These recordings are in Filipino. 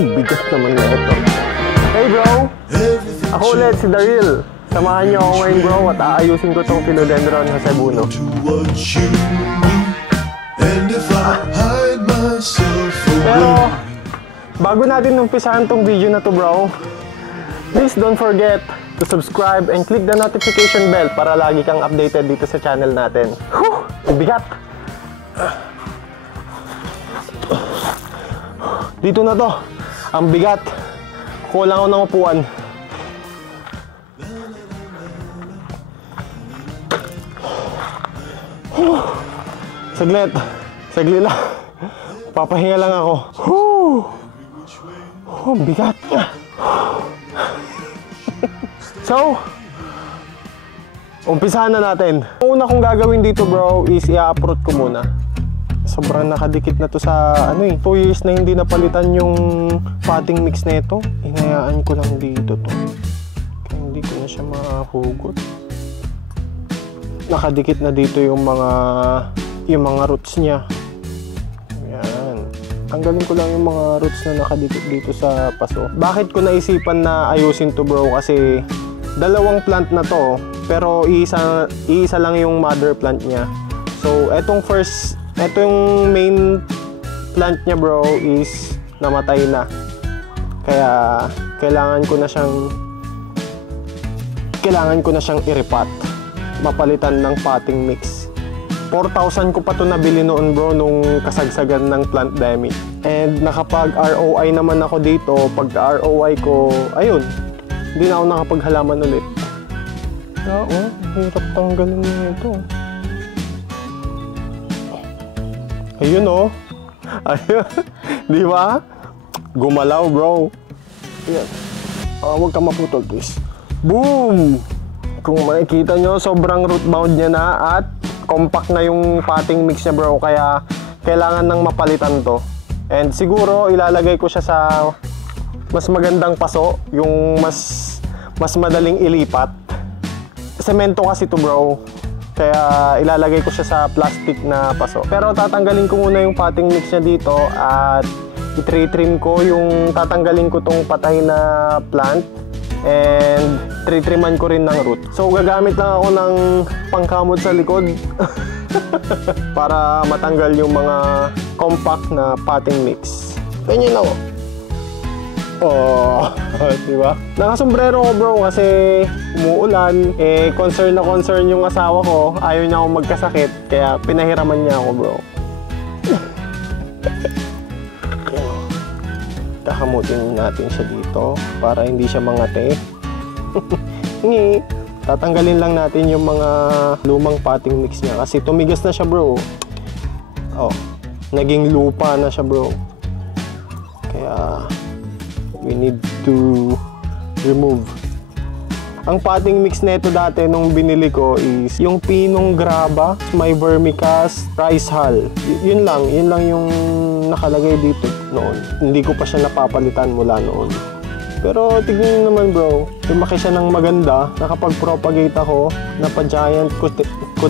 Bigat naman na ito. Hey bro! Ako ulit si Daryl. Samahan niyo ako ngayon bro at aayusin ko tong philodendron sa Cebuno. Pero bago natin umpisahan tong video na to bro, please don't forget to subscribe and click the notification bell para lagi kang updated dito sa channel natin. Whew! Bigat! Dito na to. Ang bigat. Kulang ako ng upuan. Saglit. Saglit lang. Papahinga lang ako. Oh, bigat. So, umpisahan na natin. Ang una kong gagawin dito bro is i-uproot ko muna. Sobrang nakadikit na to sa 2 years na hindi napalitan yung potting mix na ito. Hinayaan ko lang dito to. Kaya hindi ko na siya mahugot. Nakadikit na dito yung mga roots niya. Ayan. Tanggalin ko lang yung mga roots na nakadikit dito sa paso. Bakit ko naisipan na ayusin to bro? Kasi dalawang plant na to, pero iisa lang yung mother plant niya. So, ito yung main plant niya bro is namatay na. Kaya kailangan ko na siyang i-repot. Mapalitan ng potting mix. 4,000 ko pa to nabili noon bro nung kasagsagan ng plant damage. And nakapag ROI naman ako dito. Pagka ROI ko, ayun, hindi na ako nakapaghalaman ulit. Oo, hirap tanggalin niya ito. Ayun oh. Ayun. Di ba? Gumalaw bro. Ayan. Huwag ka maputol please. Boom! Kung makikita nyo, sobrang root bound niya na at compact na yung potting mix niya bro. Kaya kailangan nang mapalitan to. And siguro ilalagay ko siya sa mas magandang paso. Yung mas madaling ilipat. Semento kasi to bro. Kaya ilalagay ko siya sa plastic na paso. Pero tatanggalin ko muna yung potting mix niya dito at i-trim ko yung tatanggalin ko tong patay na plant and triman ko rin ng root. So gagamit lang ako ng pangkamot sa likod para matanggal yung mga compact na potting mix. Ganyan ako. Oh, diba? Nakasombrero ko bro kasi umuulan. Concern yung asawa ko. Ayaw niya akong magkasakit. Kaya pinahiraman niya ako bro. Kakamutin natin siya dito para hindi siya mangate. Tatanggalin lang natin yung mga lumang potting mix niya kasi tumigas na siya bro. Oh, naging lupa na siya bro. Kaya we need to remove. Ang potting mix nito dati nung binili ko is yung pinong graba, may vermicast, rice hull. Yun lang yung nakalagay dito noon. Hindi ko pa siya napapalitan mula noon. Pero tignan nyo naman bro, lumaki siya ng maganda. Nakapag-propagate ako, napa-giant ko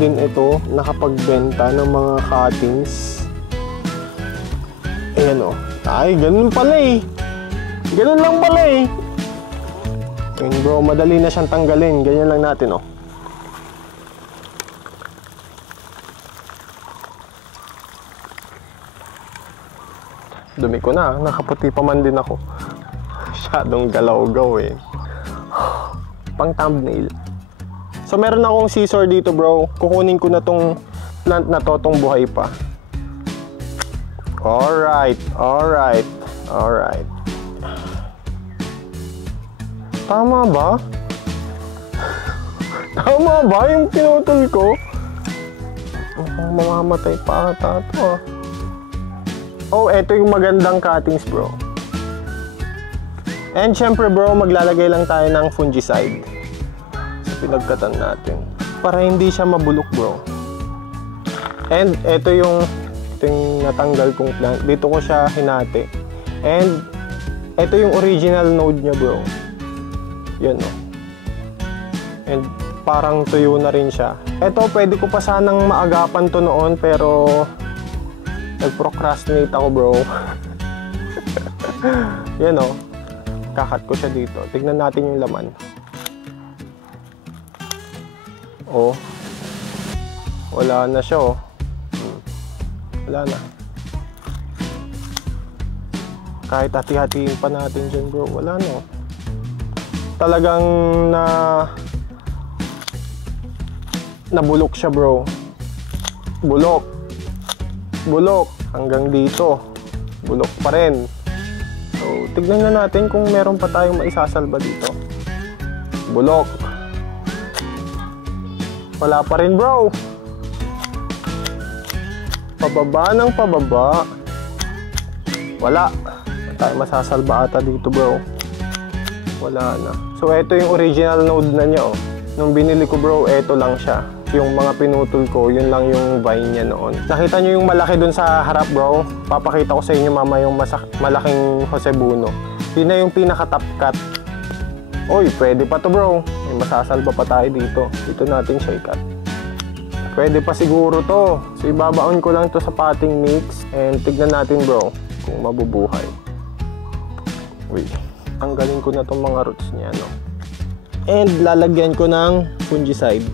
din ito, nakapagbenta ng mga cuttings. Ayan o. Ay, ganun pala eh. Ganun lang pala eh. Ayun bro, madali na siyang tanggalin. Ganyan lang natin oh. Dumi ko na, nakaputi pa man din ako. Masyadong galaw-gaw eh. Pang thumbnail. So meron akong scissor dito bro. Kukunin ko na tong plant na to, tong buhay pa. Alright. Tama ba? Tama ba yung pinutol ko? Mukhang mamamatay pa ata ito ah. Oh, eto yung magandang cuttings bro. And syempre bro, maglalagay lang tayo ng fungicide sa pinagkatan natin para hindi siya mabulok bro. And eto yung natanggal kong plant. Dito ko siya hinati. And eto yung original node niya bro. Yan o. And parang tuyo na rin siya. Ito, pwede ko pa sanang maagapan to noon pero nag-procrastinate ako bro. Yan o. Kakat ko siya dito. Tignan natin yung laman. Oh. Wala na siya oh. Wala na. Kahit hati-hatiin pa natin dyan bro. Wala na oh. Talagang nabulok siya bro. Bulok. Bulok. Hanggang dito. Bulok pa rin. So, tignan na natin kung meron pa tayong maisasalba dito. Bulok. Wala pa rin bro. Pababa ng pababa. Wala. Wala tayong masasalba ata dito bro. Wala na. So, ito yung original node na niya oh. Nung binili ko bro, ito lang siya. Yung mga pinutol ko, yun lang yung vine niya noon. Nakita nyo yung malaki dun sa harap bro. Papakita ko sa inyo mama yung malaking Josebuno. Yun na yung pinaka-top cut. Oy, pwede pa to bro. May masasalba pa tayo dito. Dito natin siya i-cut. Pwede pa siguro to. So ibabaon ko lang to sa potting mix. And tignan natin bro kung mabubuhay. Wait. Tanggalin ko na tong mga roots niya no. And lalagyan ko ng fungicide.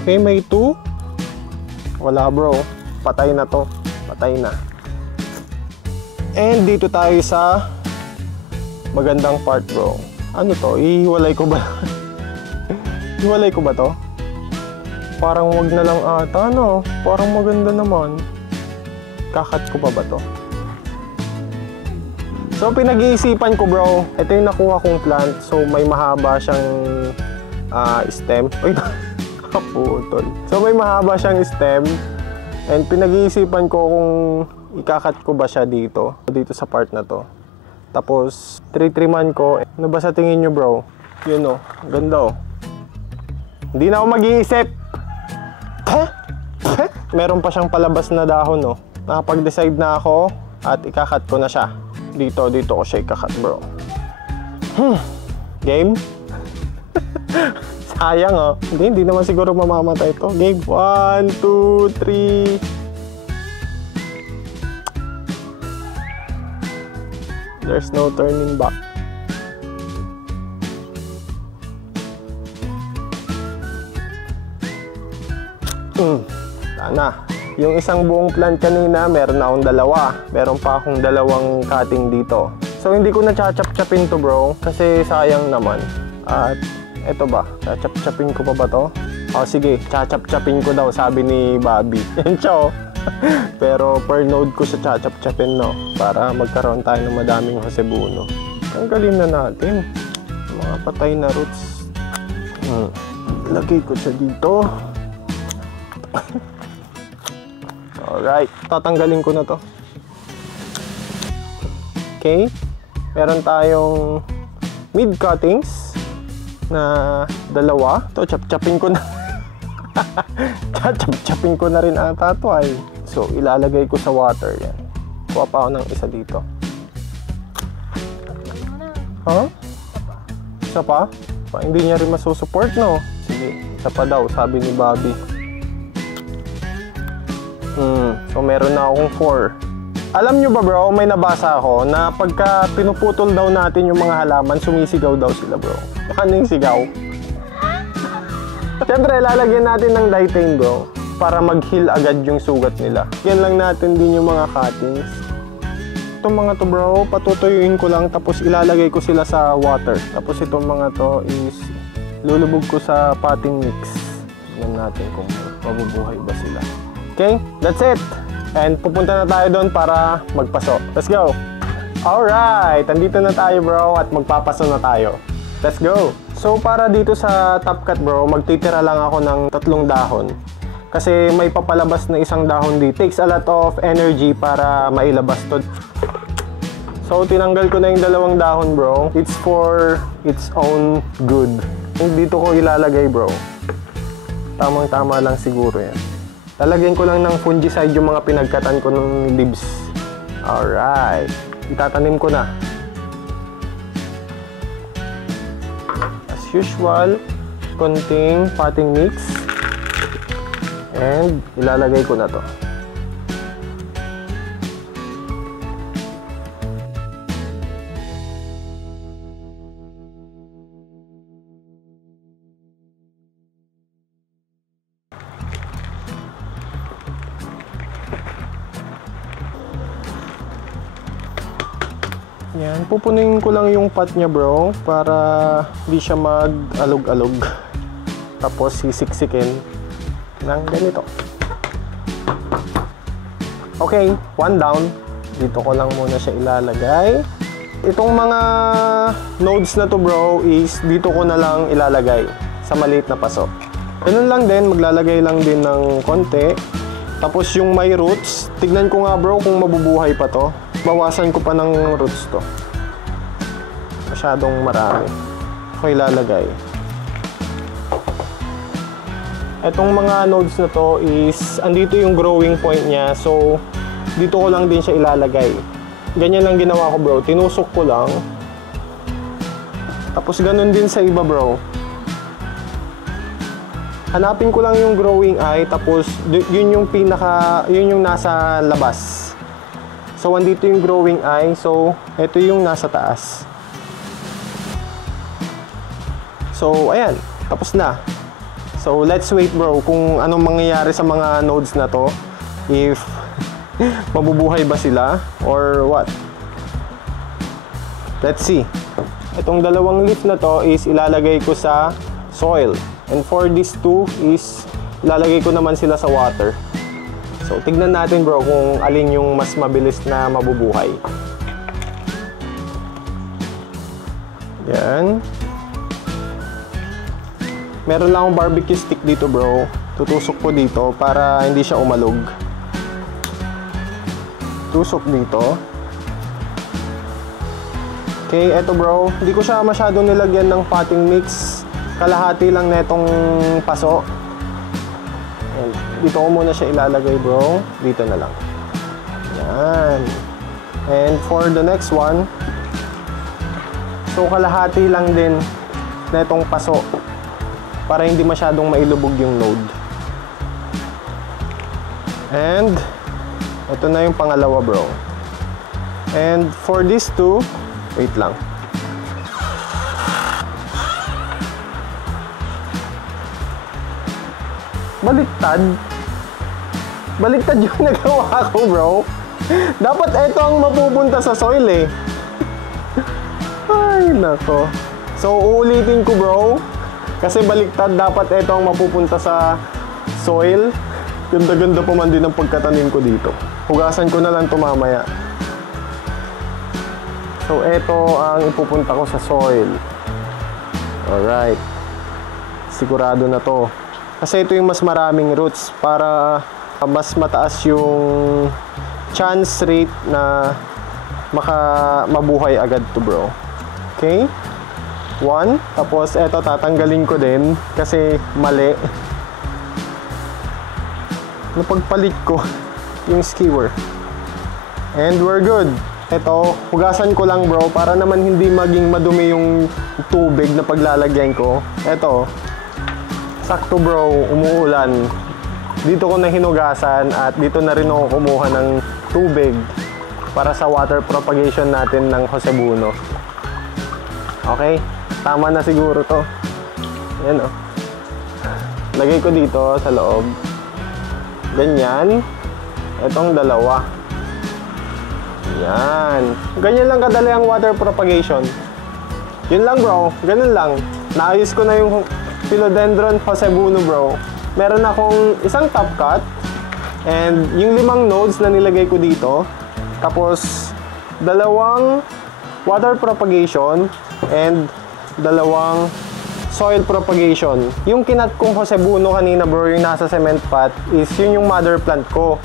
Okay, may 2. Wala bro. Patay na to. Patay na. And dito tayo sa magandang part bro. Ano to? Ihiwalay ko ba? Ihiwalay ko ba to? Parang wag na lang ata no. Parang maganda naman. Kakat ko pa ba to? So pinag-iisipan ko bro. Ito yung nakuha kong plant. So may mahaba siyang stem. Uy, kaputol. So may mahaba siyang stem. And pinag-iisipan ko kung ikakat ko ba siya dito. Dito sa part na to. Tapos tritriman ko. Ano ba sa tingin nyo bro? Yun oh. Ganda oh. Hindi na ako mag-iisip. Meron pa siyang palabas na dahon oh. Nakapag-decide na ako. At ikakat ko na siya. Dito ko siya ikakat bro. Game? Sayang oh. Hindi naman siguro mamamatay ito. Game. 1, 2, 3. There's no turning back. Sana. Yung isang buong plant kanina, meron na akong dalawa. Meron pa akong dalawang cutting dito. So, hindi ko na chachap-chapin to bro. Kasi sayang naman. At, eto ba? Chachap-chapin ko pa ba to? O, sige. Chachap-chapin ko daw, sabi ni Bobby. Yan siya oh. Pero, per node ko sa chachap-chapin, no? Para magkaroon tayo ng madaming Josebuno. Tanggalin na natin. Mga patay na roots. Lagay ko siya dito. Alright, tatanggalin ko na to. Okay, meron tayong mid cuttings na dalawa. Ito, chap-chapin ko na. Chap-chapin ko na rin ata ito ay. So, ilalagay ko sa water yan. Kuha pa ako ng isa dito. Huh? Isa pa? Hindi niya rin masusupport no? Sige, isa pa daw, sabi ni Bobby. So meron na akong 4. Alam nyo ba bro, may nabasa ako na pagka pinuputol daw natin yung mga halaman, sumisigaw daw sila bro. Ano yung sigaw? Siyempre, lalagyan natin ng Ditain bro para mag-heal agad yung sugat nila. Yan lang natin din yung mga cuttings. Itong mga to bro, patutuyuin ko lang tapos ilalagay ko sila sa water. Tapos itong mga to is lulubog ko sa potting mix. Tignan natin kung mabubuhay ba sila. Okay, that's it. And pupunta na tayo doon para magpaso. Let's go. Alright, andito na tayo bro at magpapaso na tayo. Let's go. So para dito sa top cut bro, magtitira lang ako ng 3 dahon. Kasi may papalabas na isang dahon dito. Takes a lot of energy para mailabas to. So tinanggal ko na yung 2 dahon bro. It's for its own good. Yung dito ko ilalagay bro. Tamang-tama lang siguro yan. Lalagyan ko lang ng fungicide yung mga pinagkatan ko ng leaves. Alright. Itatanim ko na. As usual, konting potting mix. And ilalagay ko na to. Yan, pupunin ko lang yung pot niya bro para hindi siya mag-alog-alog. Tapos sisiksikin ng ganito. Okay, 1 down. Dito ko lang muna siya ilalagay. Itong mga nodes na to bro is dito ko na lang ilalagay sa maliit na paso. Ganun lang din, maglalagay lang din ng konti. Tapos yung may roots, tignan ko nga bro kung mabubuhay pa to. Bawasan ko pa ng roots to. Masyadong marami. Ako ilalagay. Etong mga nodes na to is, andito yung growing point niya. So, dito ko lang din siya ilalagay. Ganyan lang ginawa ko bro. Tinusok ko lang. Tapos ganun din sa iba bro. Hanapin ko lang yung growing eye. Tapos, yun yung yun yung nasa labas. So, andito yung growing eye. So, ito yung nasa taas. So, ayan. Tapos na. So, let's wait bro kung anong mangyayari sa mga nodes na to. If mabubuhay ba sila or what. Let's see. Itong dalawang leaf na to is ilalagay ko sa soil. And for these two is ilalagay ko naman sila sa water. So, tignan natin bro kung alin yung mas mabilis na mabubuhay. Yan. Meron lang akong barbecue stick dito bro. Tutusok ko dito para hindi siya umalog. Tusok dito. Okay, eto bro. Hindi ko siya masyadong nilagyan ng potting mix. Kalahati lang netong paso. And dito ko muna siya ilalagay bro. Dito na lang. Yan. And for the next one, so kalahati lang din netong paso para hindi masyadong mailubog yung node. And ito na yung pangalawa bro. And for these two, wait lang. Baliktad. Baliktad yung nagawa ko bro. Dapat ito ang mapupunta sa soil eh. Ay nako. So uulitin ko bro. Kasi baliktad, dapat ito ang mapupunta sa soil. Ganda-ganda pa man din ang pagkatanim ko dito. Hugasan ko na lang ito mamaya. So ito ang ipupunta ko sa soil. Alright. Sigurado na to. Kasi ito yung mas maraming roots para mas mataas yung chance rate na mabuhay agad to bro. Okay? 1. Tapos eto tatanggalin ko din kasi mali. Napagpalit ko yung skewer. And we're good. Eto, hugasan ko lang bro para naman hindi maging madumi yung tubig na paglalagyan ko. Eto, sakto bro, umuulan. Dito ko na hinugasan at dito na rin ako kumuha ng tubig para sa water propagation natin ng Josebuno. Okay? Tama na siguro to. Ayan o. Lagay ko dito sa loob. Ganyan. Itong dalawa. Yan. Ganyan lang kadali ang water propagation. Yun lang bro. Ganun lang. Naayos ko na yung Philodendron Josebuno bro. Meron akong isang top cut. And yung 5 nodes na nilagay ko dito. Tapos, 2 water propagation. And 2 soil propagation. Yung kinat kong Josebuno kanina bro, yung nasa cement pot, is yun yung mother plant ko.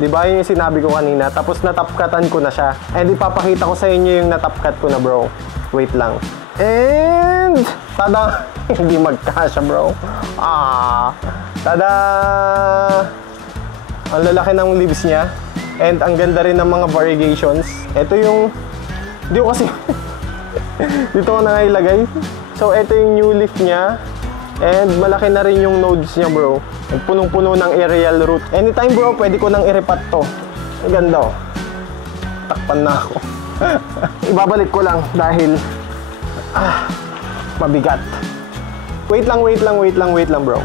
Diba? Yun yung sinabi ko kanina. Tapos natapkatan ko na siya. And ipapakita ko sa inyo yung natapkat ko na bro. Wait lang. And tada! Hindi magkasya bro. Tada! Ang lalaki ng leaves niya. And ang ganda rin ng mga variegations. Ito yung... Di ko kasi... Dito ko na nga ilagay. So, ito yung new leaf niya. And malaki na rin yung nodes niya bro. Punong-puno ng aerial root. Anytime bro, pwede ko nang iripat to. Ang ganda oh. Takpan na ako. Ibabalik ko lang dahil mabigat. Wait lang bro.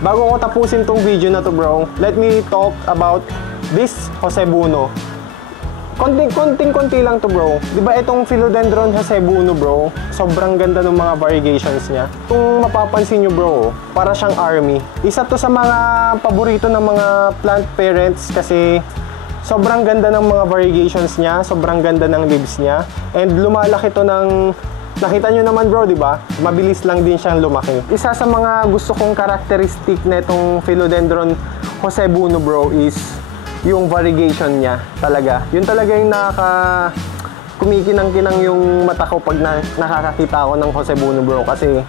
Bago ko tapusin tong video na to bro, let me talk about this Josebuno. konting-konti lang to bro. Diba itong Philodendron Josebuno bro, sobrang ganda ng mga variegations niya. Kung mapapansin nyo bro, para siyang army. Isa to sa mga paborito ng mga plant parents kasi sobrang ganda ng mga variegations niya, sobrang ganda ng leaves niya. And lumalaki to ng, nakita nyo naman bro, diba? Mabilis lang din siyang lumaki. Isa sa mga gusto kong karakteristik na itong Philodendron Josebuno bro is yung variegation niya talaga. Yun talaga yung kumikinang-kinang yung mata ko pag nakakakita ako ng Josebuno bro kasi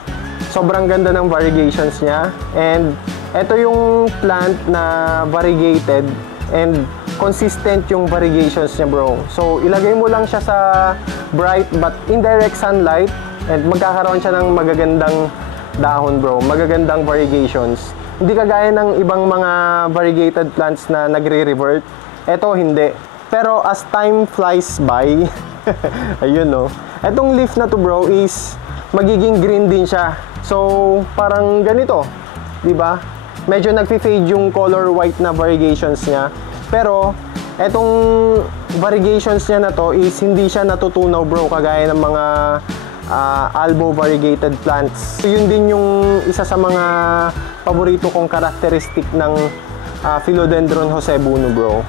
sobrang ganda ng variegations niya. And ito yung plant na variegated and consistent yung variegations niya bro. So ilagay mo lang siya sa bright but indirect sunlight and magkakaroon siya ng magagandang dahon bro, magagandang variegations. Hindi kagaya ng ibang mga variegated plants na nagre-revert. Ito hindi. Pero as time flies by, ayun no. Etong leaf na to bro is magiging green din siya. So parang ganito, 'di ba? Medyo nagfi-fade yung color white na variegations niya. Pero etong variegations niya na to is hindi siya natutunaw bro kagaya ng mga albo variegated plants. So, yun din yung isa sa mga paborito kong karakteristik ng Philodendron Josebuno bro.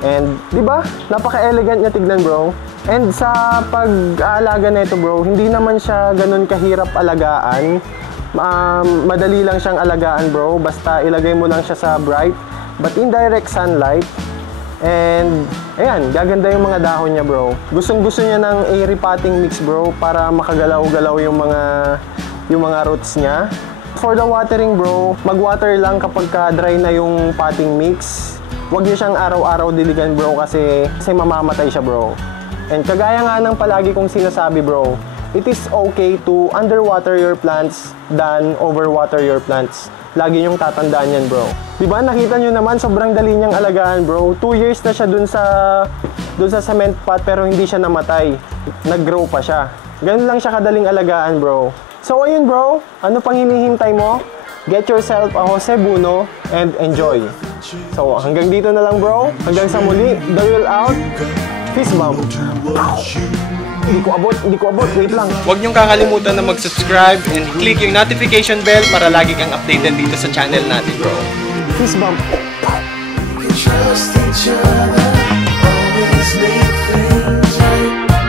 And di ba? Napaka-elegant niya tignan bro. And sa pag-aalaga na ito bro, hindi naman siya ganun kahirap alagaan. Madali lang siyang alagaan bro. Basta ilagay mo lang siya sa bright but indirect sunlight. And ayan, gaganda yung mga dahon niya bro. Gustong-gusto niya ng airy potting mix bro para makagalaw-galaw yung mga roots niya. For the watering bro, mag-water lang kapag dry na yung potting mix. Huwag niyo siyang araw-araw diligan bro kasi mamamatay siya bro. And kagaya nga ng palagi kong sinasabi bro, it is okay to underwater your plants than overwater your plants. Lagi niyong tatandaan yan bro. Diba nakita nyo naman sobrang dali niyang alagaan bro. 2 years na siya dun sa cement pot pero hindi siya namatay. Nag-grow pa siya. Ganun lang siya kadaling alagaan bro. So ayun bro, ano pang hinihintay mo? Get yourself a Josebuno and enjoy. So hanggang dito na lang bro. Hanggang sa muli, the wheel out. Fist bump. Hindi ko abot, wait lang. Huwag niyong kakalimutan na mag-subscribe and click yung notification bell para lagi kang updated dito sa channel natin, bro. Fist bump. Trust each other, always make things